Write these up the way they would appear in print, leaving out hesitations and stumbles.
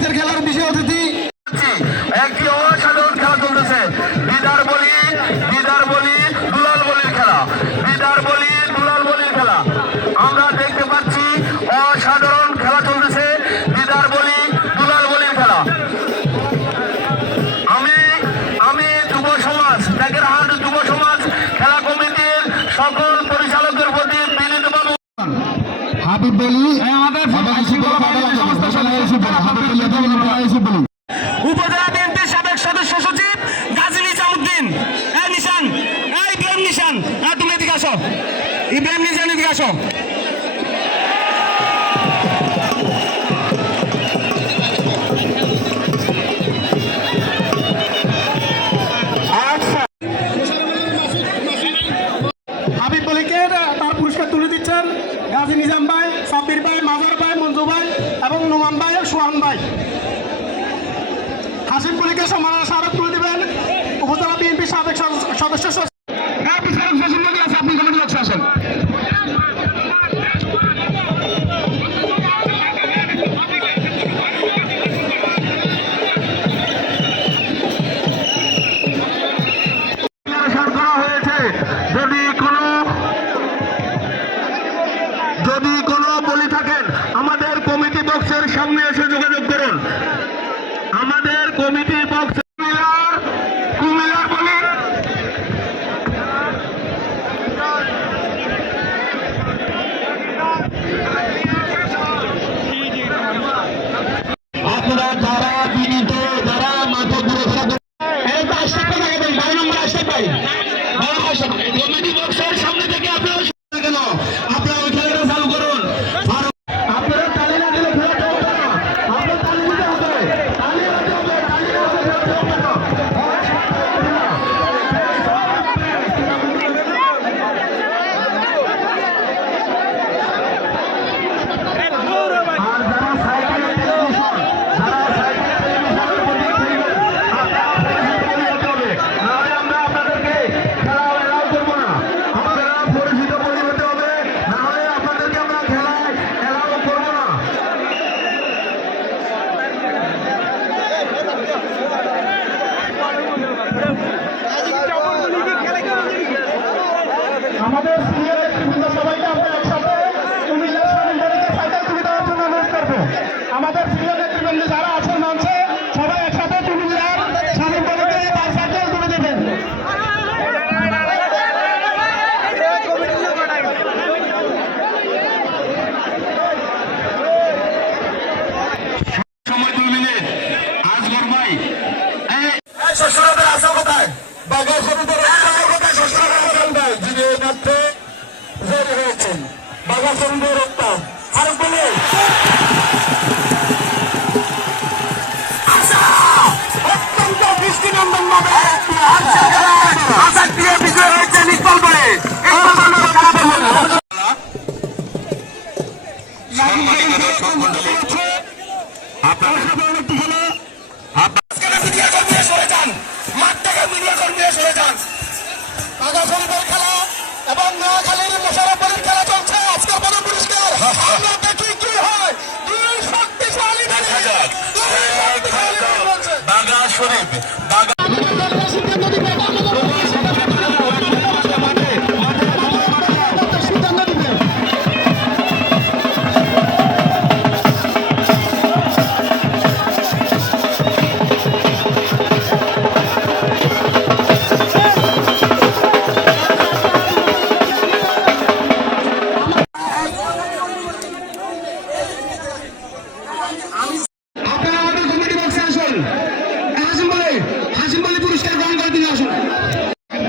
আজকের খেলার বিশেষ অতিথি একটি অসাধারণ খেলা চলতেছে। দিদার বলি দুলাল বলির খেলা, দিদার বলি দুলাল বলির খেলা আমরা দেখতে পাচ্ছি। অসাধারণ খেলা চলতেছে, দিদার বলি দুলাল বলির খেলা। আমি যুব সমাজ টেকেরহাট যুব সমাজ খেলা কমিটির সকল পরিচালকের প্রতি বিনীতভাবে হাবিব বলি উপজেলা বিএনপির সাবেক সদস্য সচিব গাজী নিজামুদ্দিন। নিশান, ইব্রাহিম নিশান, তুমি এদিকে আসো। ইব্রাহিম নিশান এদিকে আসো। হাবিব বলিকে তার পুরস্কার তুলে দিচ্ছেন গাজী নিজাম ভাই, সাব্বির ভাই, মাজার ভাই, মঞ্জু ভাই এবং নোমান ভাই ও সোহান ভাই। হাসিম বলিকে সম্মানের স্মারক তুলে দিবেন উপজেলা বিএনপির সাবেক সদস্য আপনি কমিটি লক্ষ্যে আসেন। যদি কোনো বলি থাকেন আমাদের কমিটি বক্সের সামনে এসে যোগাযোগ করুন। আমাদের কমিটি বক্স কুমিল্লার বলি আপনারা যারা বিনীত যারা মাথা কমিটি বক্সের সামনে থেকে আপনারা কেন আপনারা ওই খেলাটা চালু করুন। আপনারা তালি না দিলে খেলা চলবে না। আপনারা তালি দিতে হবে, তালি দিতে হবে, তালি দিতে হবে, খেলা চলবে না। আর যারা সাইকেল টেলিভিশন নাহলে আমরা আপনাদেরকে খেলা এলাও করবো না। আপনারা পরিচিত বলি হতে হবে, নাহলে আপনাদেরকে আমরা খেলায় এলাও করবো না। আমাদের সিনিয়র নেতৃবৃন্দ সবাইকে আমরা একসাথে কুমিল্লা স্বাধীনতাকে সাইকেল তুলে দেওয়ার জন্য অনুরোধ করবো। আমাদের সিনিয়র নেতৃবৃন্দ যারা আছেন মঞ্চে সবাই একসাথে কুমিল্লার স্বাধীনতাকে সাইকেল তুলে দেবেন। সময় 2 মিনিট। আজগর ভাই শ্বশুরাদের আসা কোথায়? বাগার শরীফের কোথায় শ্বশুরাদের আসেন ভাই? যিনি এই মাত্র জয়ী হয়েছেন বাগার শরীফের রক্তা আর বলে অত্যন্ত দৃষ্টিনন্দন ভাবে আশা দিয়ে বিজয় হয়েছে নিশ্চল করে। এবং নোয়াখালীর মোশাররফ আলীর খেলা চলছে। আজকের বড় পুরস্কার আমরা দেখি কি হয়। দুই শক্তিশালী বাগা শরীফ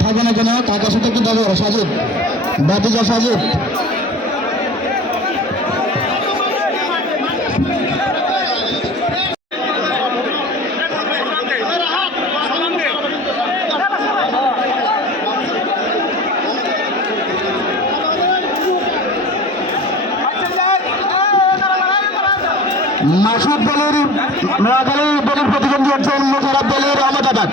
থাকবে না কেন কাকার সাথে একটু দেখা করো সাজিদ বাতিজা সাজিদ মাসুদ দলের নোয়াখালী দলের প্রতিদ্বন্দ্বী হচ্ছেন মোশাররফ দলের রহমতাবাদ।